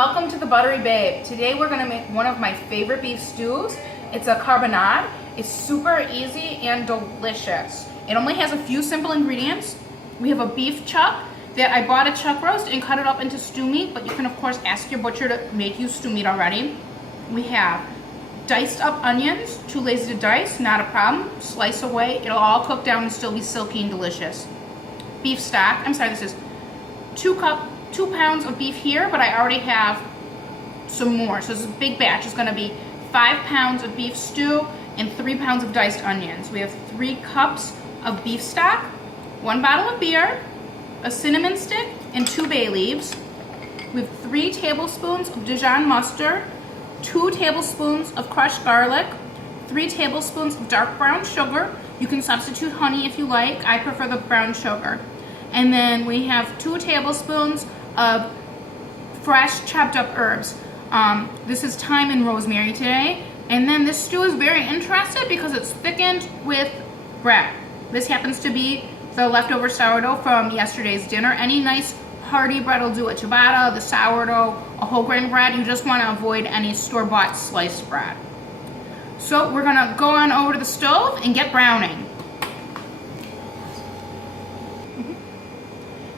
Welcome to the Buttery Babe. Today we're going to make one of my favorite beef stews. It's a carbonade. It's super easy and delicious. It only has a few simple ingredients. We have a beef chuck that I bought at chuck roast and cut it up into stew meat, but you can of course ask your butcher to make you stew meat already. We have diced up onions, too lazy to dice, not a problem. Slice away, it'll all cook down and still be silky and delicious. Beef stock, this is 2 pounds of beef here, but I already have some more. So this is a big batch. It's going to be 5 pounds of beef stew and 3 pounds of diced onions. We have 3 cups of beef stock, 1 bottle of beer, a cinnamon stick, and 2 bay leaves. We have 3 tablespoons of Dijon mustard, 2 tablespoons of crushed garlic, 3 tablespoons of dark brown sugar. You can substitute honey if you like. I prefer the brown sugar. And then we have 2 tablespoons of fresh chopped up herbs. This is thyme and rosemary today. And then this stew is very interesting because it's thickened with bread. This happens to be the leftover sourdough from yesterday's dinner. Any nice hearty bread will do it. Ciabatta, the sourdough, a whole grain bread. You just want to avoid any store-bought sliced bread. So we're gonna go on over to the stove and get browning.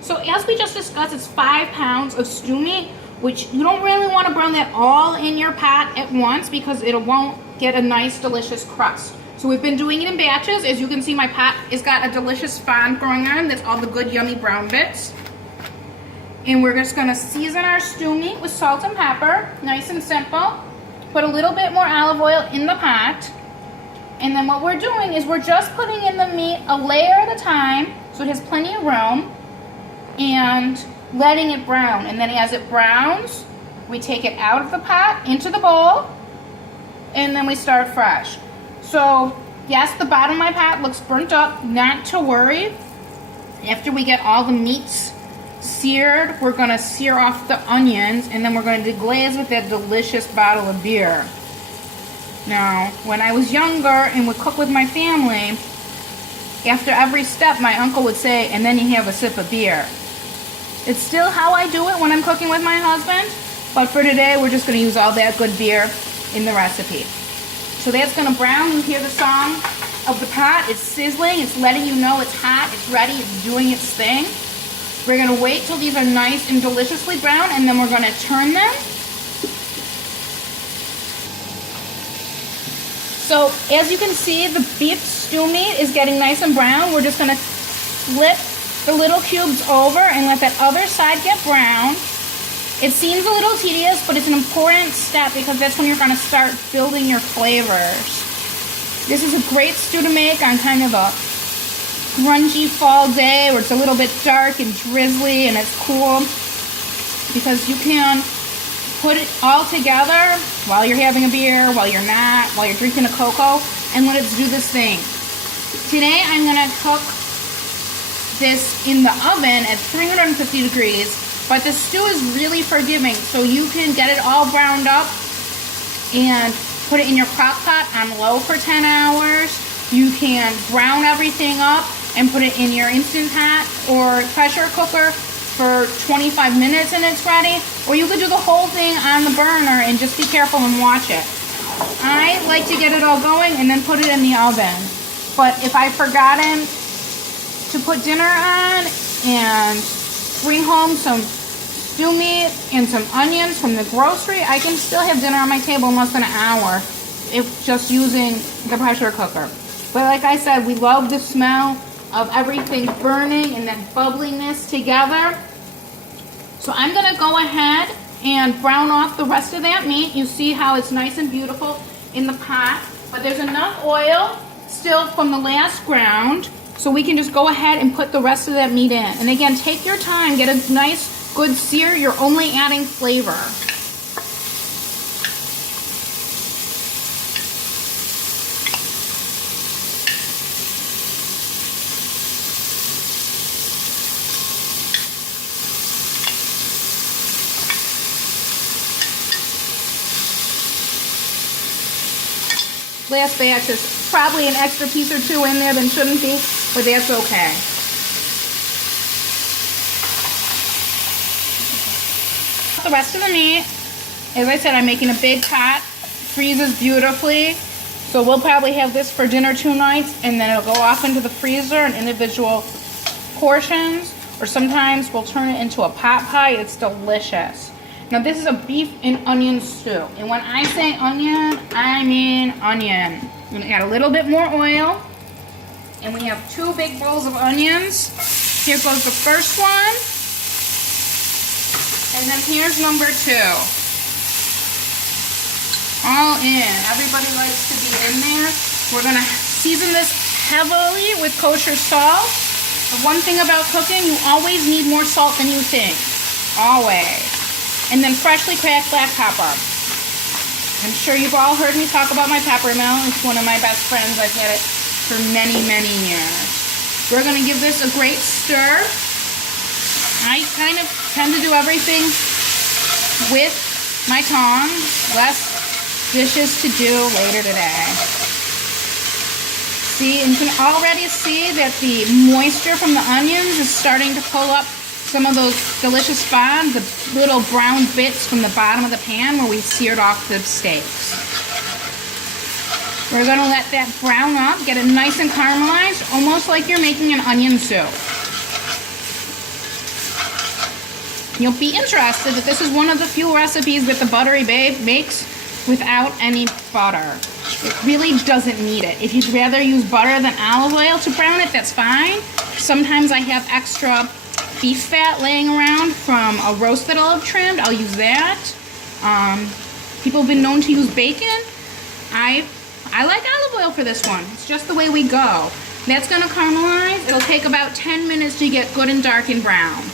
So as we just discussed, it's 5 pounds of stew meat, which you don't really want to brown that all in your pot at once because it won't get a nice, delicious crust. So we've been doing it in batches. As you can see, my pot has got a delicious fond going on. That's all the good, yummy brown bits. And we're just going to season our stew meat with salt and pepper. Nice and simple. Put a little bit more olive oil in the pot. And then what we're doing is we're just putting in the meat a layer at a time so it has plenty of room. And letting it brown, and then as it browns we take it out of the pot into the bowl and then we start fresh. So yes, the bottom of my pot looks burnt up, not to worry. After we get all the meats seared, we're going to sear off the onions and then we're going to deglaze with that delicious bottle of beer. Now when I was younger and would cook with my family, after every step my uncle would say, and then you have a sip of beer. It's still how I do it when I'm cooking with my husband, but for today we're just going to use all that good beer in the recipe. So that's going to brown. You hear the song of the pot. It's sizzling. It's letting you know it's hot. It's ready. It's doing its thing. We're going to wait till these are nice and deliciously brown, and then we're going to turn them. So as you can see, the beef stew meat is getting nice and brown. We're just going to flip the little cubes over and let that other side get brown. It seems a little tedious, but it's an important step because that's when you're going to start building your flavors. This is a great stew to make on kind of a grungy fall day where it's a little bit dark and drizzly and it's cool, because you can put it all together while you're having a beer, while you're not, while you're drinking a cocoa, and let it do this thing. Today I'm going to cook this in the oven at 350 degrees, but the stew is really forgiving, so you can get it all browned up and put it in your crock pot on low for 10 hours. You can brown everything up and put it in your Instant Pot or pressure cooker for 25 minutes and it's ready, or you could do the whole thing on the burner and just be careful and watch it. I like to get it all going and then put it in the oven, but if I've forgotten to put dinner on and bring home some stew meat and some onions from the grocery, I can still have dinner on my table in less than an hour if just using the pressure cooker. But like I said, we love the smell of everything burning and that bubbliness together. So I'm going to go ahead and brown off the rest of that meat. You see how it's nice and beautiful in the pot, but there's enough oil still from the last ground, so we can just go ahead and put the rest of that meat in. And again, take your time, get a nice good sear. You're only adding flavor. Last batch is probably an extra piece or 2 in there than shouldn't be, but that's okay. the rest of the meat. As I said, I'm making a big pot. Freezes beautifully. So we'll probably have this for dinner 2 nights, and then it'll go off into the freezer in individual portions. Or sometimes we'll turn it into a pot pie. It's delicious. Now this is a beef and onion stew. And when I say onion, I mean onion. I'm gonna add a little bit more oil. And we have 2 big bowls of onions. Here goes the first one. And then here's number 2. All in. Everybody likes to be in there. We're gonna season this heavily with kosher salt. The one thing about cooking, you always need more salt than you think. Always. And then freshly cracked black pepper. I'm sure you've all heard me talk about my pepper mill. It's one of my best friends. I've had it for many, many years. We're gonna give this a great stir. I kind of tend to do everything with my tongs. Less dishes to do later today. See, and you can already see that the moisture from the onions is starting to pull up some of those delicious spots, the little brown bits from the bottom of the pan where we seared off the steaks. We're gonna let that brown up, get it nice and caramelized, almost like you're making an onion soup. You'll be interested that this is one of the few recipes that the Buttery Babe makes without any butter. It really doesn't need it. If you'd rather use butter than olive oil to brown it, that's fine. Sometimes I have extra beef fat laying around from a roast that I'll have trimmed. I'll use that. People have been known to use bacon. I like olive oil for this one. It's just the way we go. That's gonna caramelize. It'll take about 10 minutes to get good and dark and brown.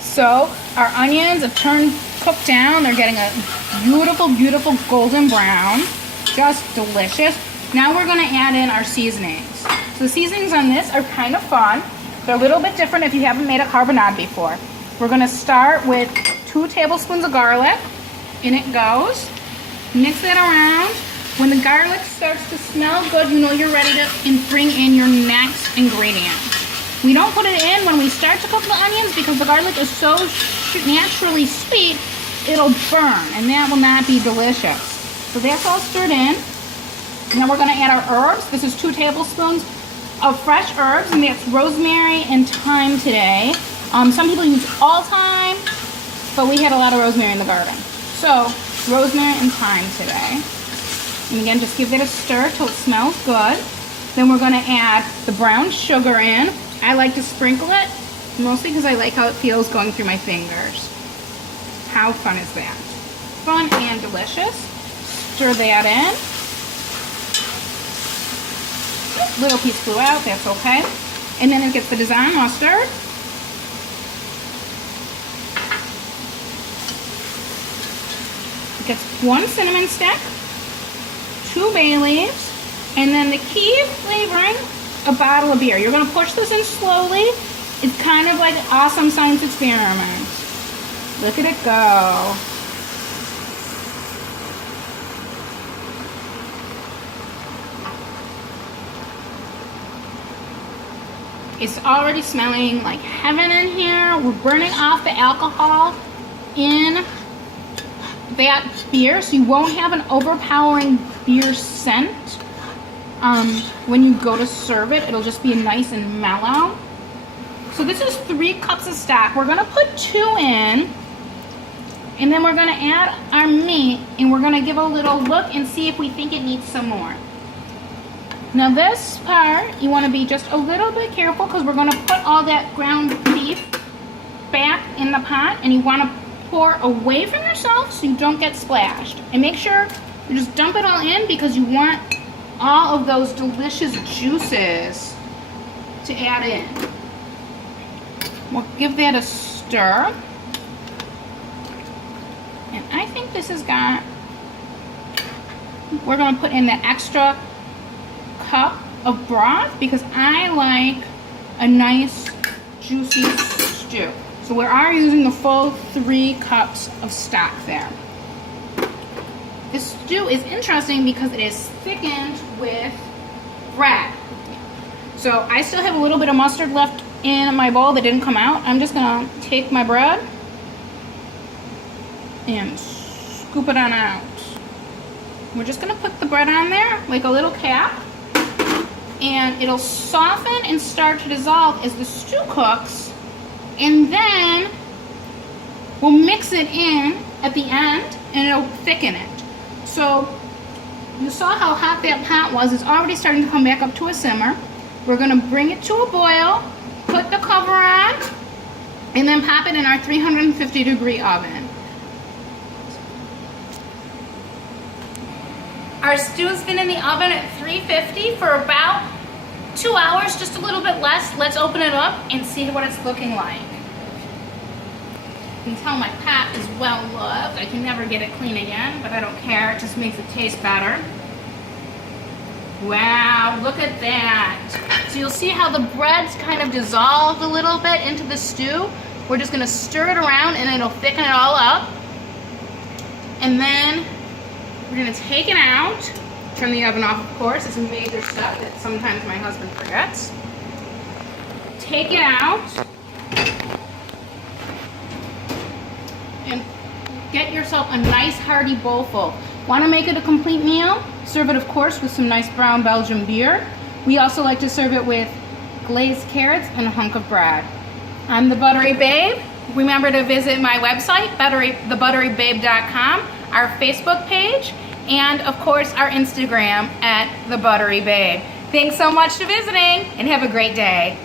So our onions have cooked down. They're getting a beautiful, beautiful golden brown. Just delicious. Now we're gonna add in our seasonings. So the seasonings on this are kind of fun. They're a little bit different if you haven't made a carbonade before. We're gonna start with 2 tablespoons of garlic. In it goes. Mix that around. When the garlic starts to smell good, you know you're ready to bring in your next ingredient. We don't put it in when we start to cook the onions because the garlic is so naturally sweet, it'll burn, and that will not be delicious. So that's all stirred in. Now we're gonna add our herbs. This is 2 tablespoons of fresh herbs, and that's rosemary and thyme today. Some people use all thyme, but we had a lot of rosemary in the garden. So rosemary and thyme today. And again, just give that a stir till it smells good. Then we're gonna add the brown sugar in. I like to sprinkle it, mostly because I like how it feels going through my fingers. How fun is that? Fun and delicious. Stir that in. Little piece flew out, that's okay. And then it gets the Dijon mustard. It gets 1 cinnamon stick, 2 bay leaves, and then the key flavoring, a bottle of beer. You're going to push this in slowly. It's kind of like an awesome science experiment. Look at it go. It's already smelling like heaven in here. We're burning off the alcohol in that beer, so you won't have an overpowering beer scent. When you go to serve it, it'll just be nice and mellow. So this is 3 cups of stock. We're gonna put 2 in, and then we're gonna add our meat, and we're gonna give a little look and see if we think it needs some more. Now this part, you wanna be just a little bit careful because we're gonna put all that ground beef back in the pot, and you wanna pour away from yourself so you don't get splashed. And make sure you just dump it all in because you want all of those delicious juices to add in. We'll give that a stir. And I think this has got, we're gonna put in the extra cup of broth because I like a nice juicy stew. So we are using the full 3 cups of stock there. This stew is interesting because it is thickened with bread. So I still have a little bit of mustard left in my bowl that didn't come out. I'm just gonna take my bread and scoop it on out. We're just gonna put the bread on there like a little cap, and it'll soften and start to dissolve as the stew cooks, and then we'll mix it in at the end and it'll thicken it. So you saw how hot that pot was. It's already starting to come back up to a simmer. We're gonna bring it to a boil, put the cover on, and then pop it in our 350-degree oven. Our stew's been in the oven at 350 for about 2 hours, just a little bit less. Let's open it up and see what it's looking like. You can tell my pot is well loved. I can never get it clean again, but I don't care. It just makes it taste better. Wow, look at that. So you'll see how the bread's kind of dissolved a little bit into the stew. We're just gonna stir it around and it'll thicken it all up. And then we're gonna take it out. Turn the oven off, of course. It's a major step that sometimes my husband forgets. Take it out. And get yourself a nice hearty bowl full. Want to make it a complete meal? Serve it, of course, with some nice brown Belgian beer. We also like to serve it with glazed carrots and a hunk of bread. I'm the Buttery Babe. Remember to visit my website, thebutterybabe.com, our Facebook page, and of course our Instagram at The Buttery Babe. Thanks so much for visiting, and have a great day.